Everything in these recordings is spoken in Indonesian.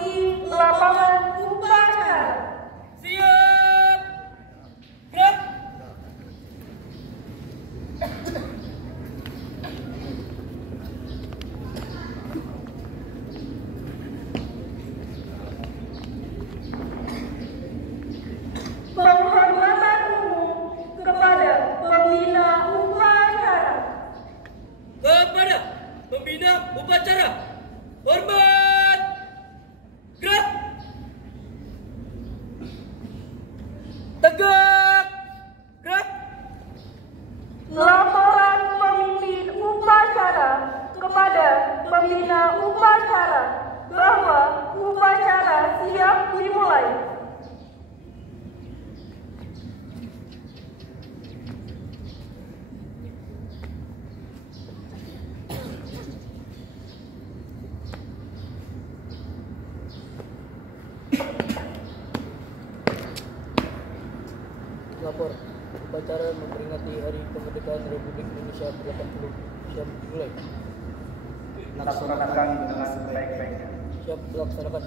memasuki lapangan upacara. Siap. Gerak. Penghormatan umum kepada pembina upacara. Kepada pembina upacara. Hormat. Gerak. Tegak. Gerak. Laporan pemimpin upacara kepada pembina upacara bahwa upacara siap dimulai. Lapor, upacara memperingati Hari Kemerdekaan Republik Indonesia ke-80 siap dimulai. Laksanakan dengan sebaik-baiknya. Siap dilaksanakan.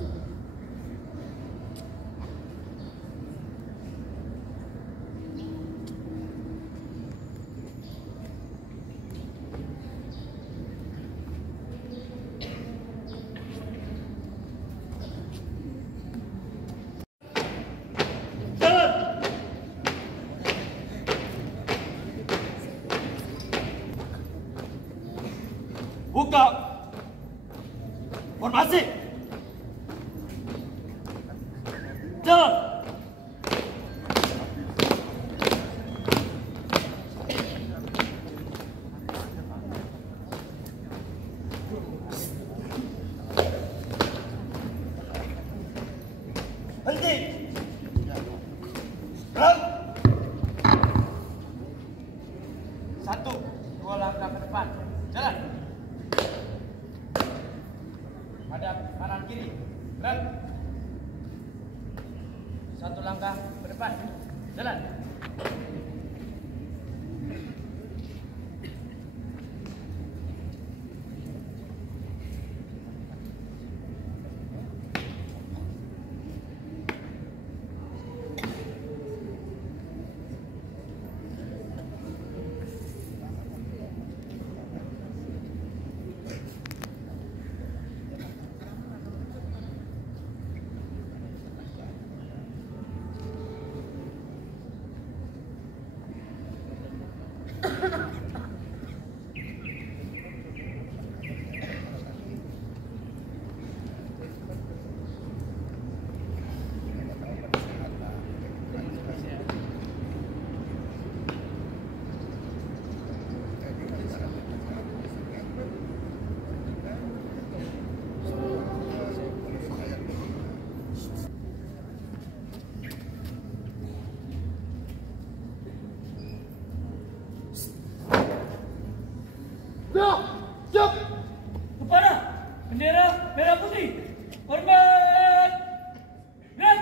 Buka. Formasi. Jalan. Henti. Gerak. 1, 2 langkah ke depan. Jalan. Hadap kanan kiri. Gerak. 1 langkah ke depan. Jalan. Siap. Kepada bendera merah putih. Hormat. Gerak.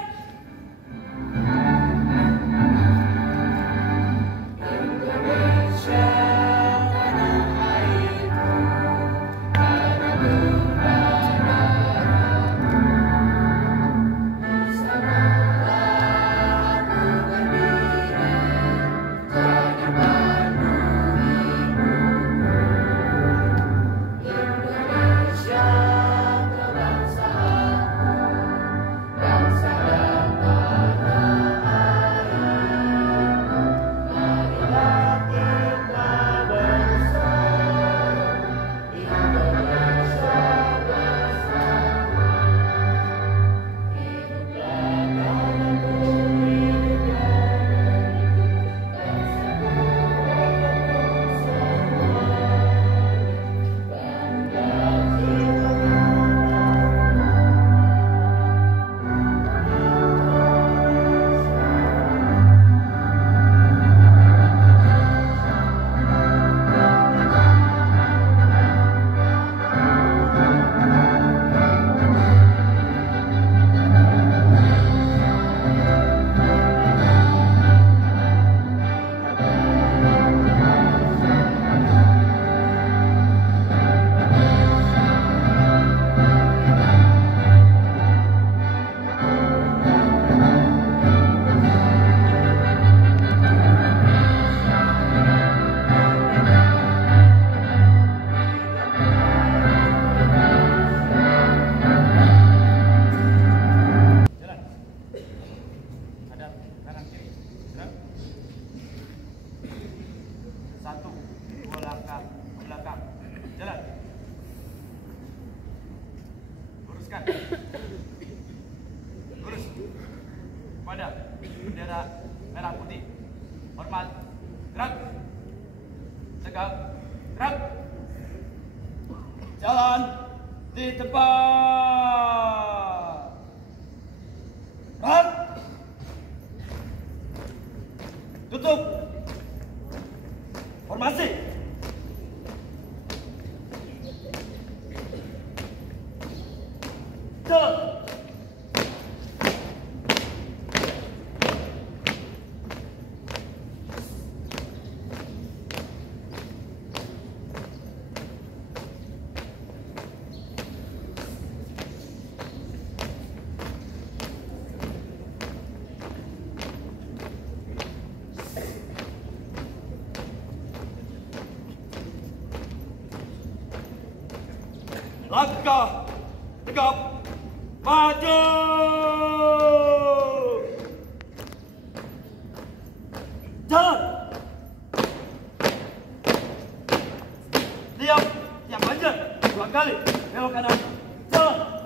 Indonesia kebangsaan Luruskan. Lurus. Pada bendera merah putih. Hormat. Gerak. Tegak. Gerak. Jalan di tempat. Gerak. Tutup. Formasi. Tuh. Langkah tegap maju. Jalan. Diam, diam aja. 2 kali. Belok kanan. Jalan.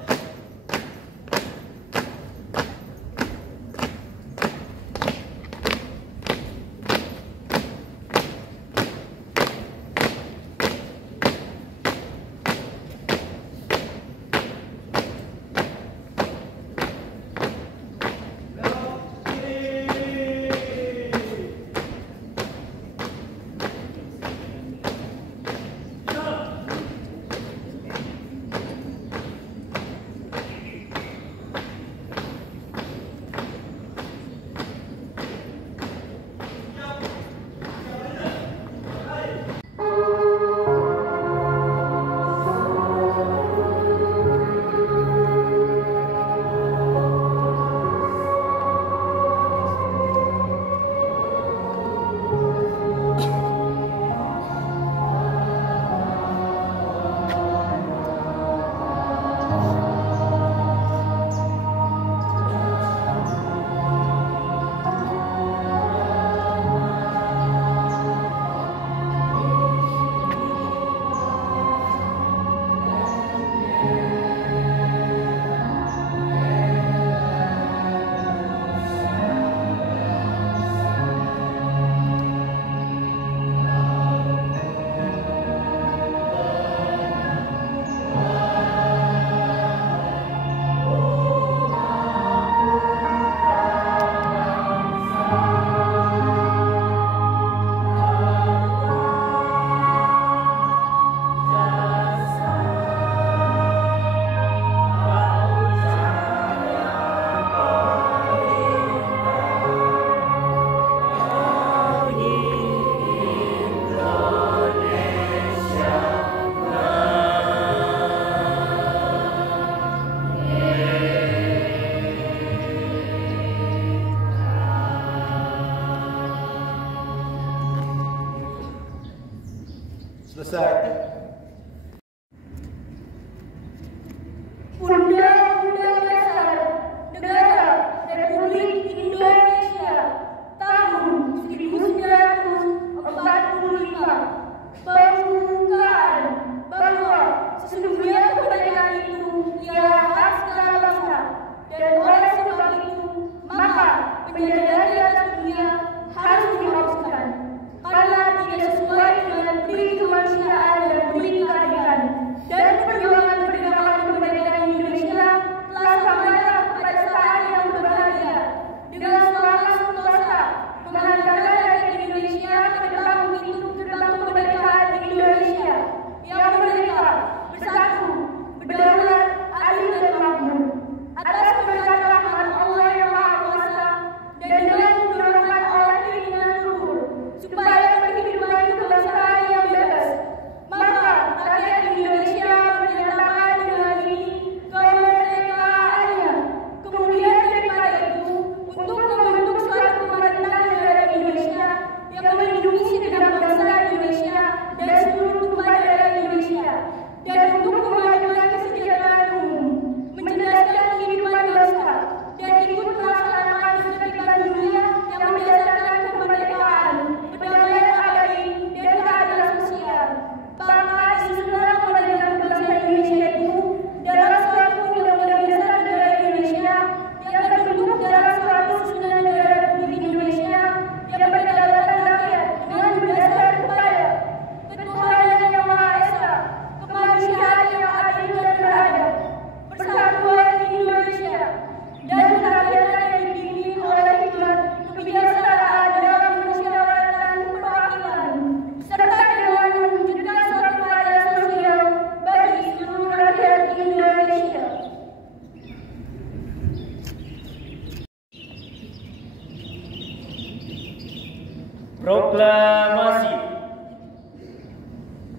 Proklamasi.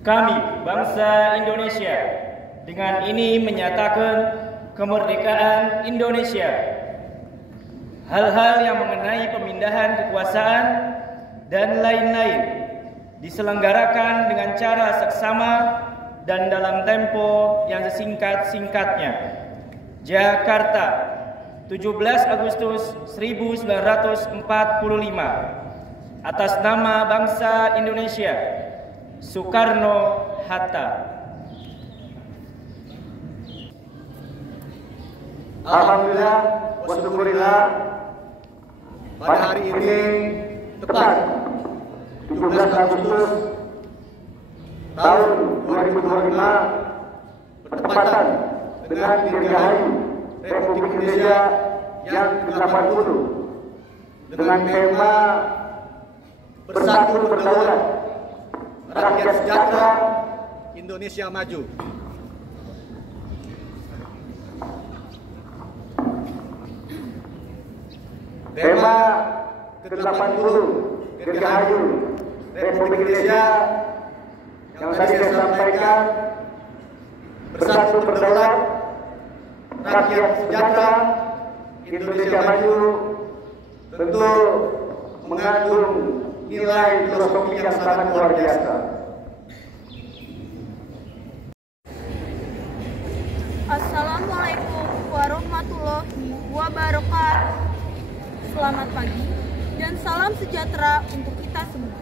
Kami, bangsa Indonesia, dengan ini menyatakan kemerdekaan Indonesia. Hal-hal yang mengenai pemindahan kekuasaan dan lain-lain diselenggarakan dengan cara seksama dan dalam tempo yang sesingkat-singkatnya. Jakarta, 17 Agustus 1945. Atas nama bangsa Indonesia, Soekarno-Hatta. Alhamdulillah wa syukurillah, pada hari ini tepat 17 Agustus tahun 2025 bertepatan dengan dirgahayu Republik Indonesia yang ke-80 dengan tema Bersatu Berdaulat, Rakyat Sejahtera, Indonesia Maju. Tema ke-80 Dirgahayu Republik Indonesia yang tadi saya sampaikan, Bersatu Berdaulat, Rakyat Sejahtera, Indonesia Maju, tentu mengandung nilai filosofi yang sangat luar biasa. Assalamualaikum warahmatullahi wabarakatuh. Selamat pagi dan salam sejahtera untuk kita semua.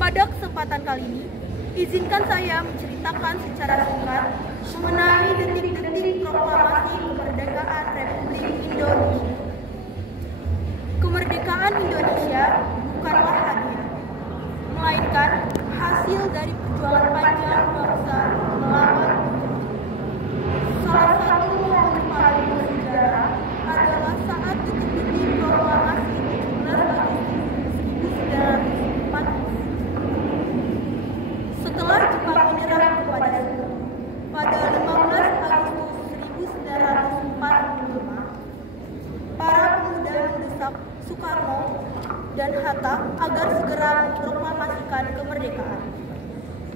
Pada kesempatan kali ini, izinkan saya menceritakan secara singkat mengenai detik-detik proklamasi kemerdekaan Republik Indonesia. Kemerdekaan Indonesia bukanlah hadiah, melainkan hasil dari perjuangan panjang bangsa melawan. Salah satu momen paling bersejarah adalah saat detik-detik proklamasi 17 Agustus 1945. Setelah Jepang menyerah kepada Sino pada 15 Agustus 1945, para pemuda mendesak Soekarno dan Hatta agar segera memproklamasikan kemerdekaan.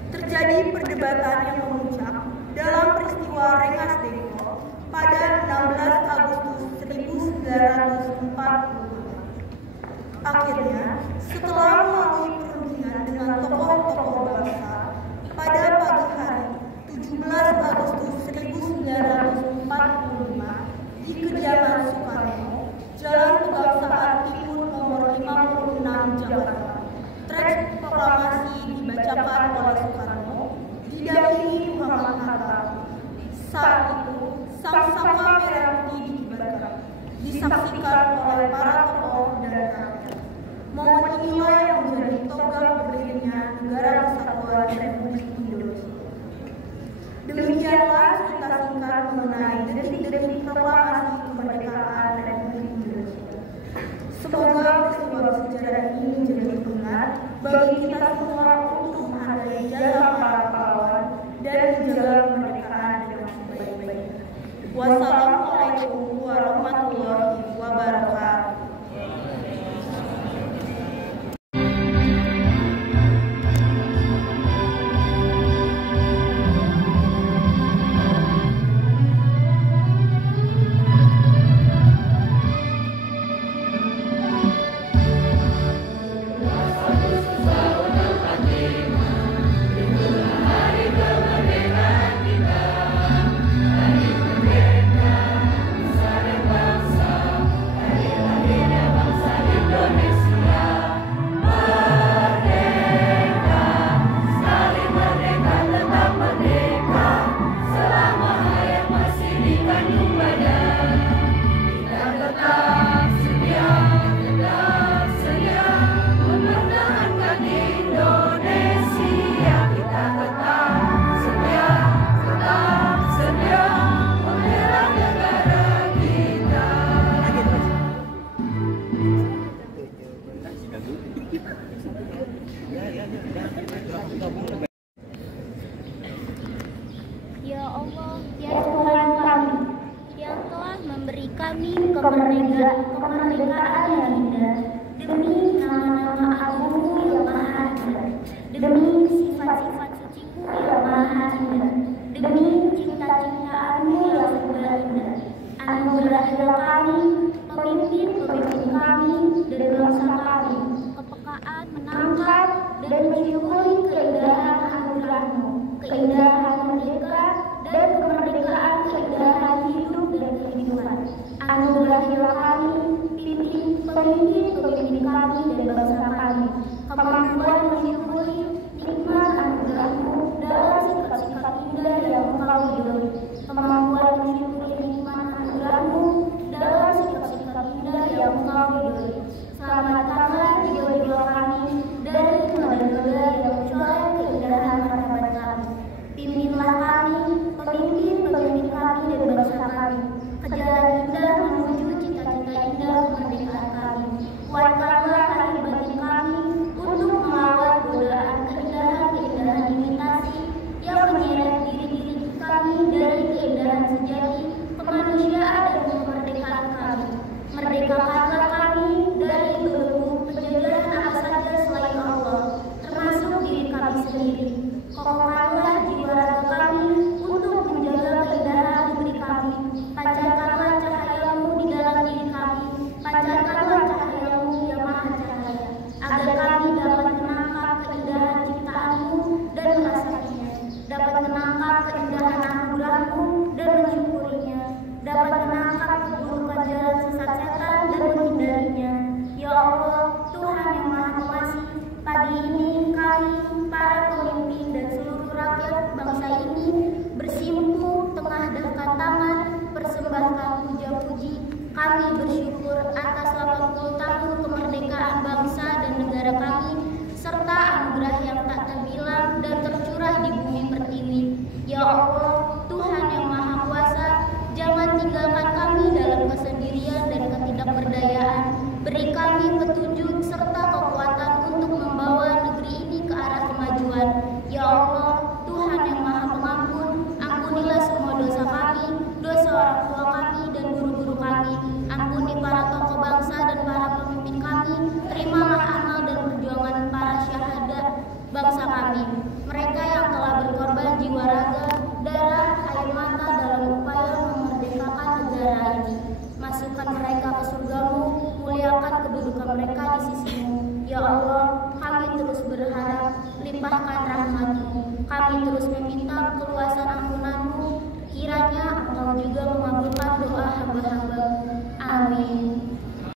Terjadi perdebatan yang memuncak dalam peristiwa Rengas Dengklok pada 16 Agustus 1945. Akhirnya, setelah melalui perundingan dengan tokoh-tokoh bangsa, pada pagi hari 17 Agustus 1945 di kediaman Soekarno, Jalan Pegangsaan Timur nomor 56 Jakarta, teks proklamasi dibacakan oleh Soekarno, didampingi Muhammad Hatta. Saat itu, sang saka merah putih dikibarkan, disaksikan oleh para tokoh dan rakyat. Momen inilah yang menjadi tonggak berdirinya Negara Kesatuan Republik Indonesia. Demikianlah cerita singkat mengenai detik-detik proklamasi kemerdekaan Republik Indonesia. Semoga peristiwa sejarah ini menjadi pengingat bagi kita semua untuk menghargai jasa para pahlawan dan menjaga kemerdekaan dengan sebaik-baiknya. Wassalamualaikum warahmatullahi wabarakatuh. Ya Allah, ya Tuhan kami, yang telah memberi kami kemerdekaan yang indah, demi nama-nama agungmu yang maha indah, demi sifat-sifat sucimu yang maha indah, demi cinta-cintaanmu yang serba indah. Anugerahilah kami, pemimpin-pemimpin kami dan bangsa kami, kepekaan menangkap dan mensyukuri keindahan anugerahmu, keindahan merdeka dan kemerdekaan, keindahan hidup dan kehidupan. Anugerahilah kami, pemimpin-pemimpin kami dan bangsa kami, kemampuan mensyukuri nikmat anugerahmu dalam sifat-sifat indah yang engkau ridhoi, kemampuan mensyukuri nikmat anugerahmu dalam sifat-sifat indah yang engkau ridhoi. Selamatkanlah jiwa-jiwa kami dari noda-noda yang mencoreng keindahan martabat kami. Pimpinlah kami, pemimpin-pemimpin kami dan bangsa kami, ke jalan indah menuju cita-cita indah kemerdekaan kami. Kuatkanlah hati batin kami untuk melawan godaan keindahan-keindahan imitasi yang menyeret diri-diri kami dari keindahan sejati, kemanusiaan dan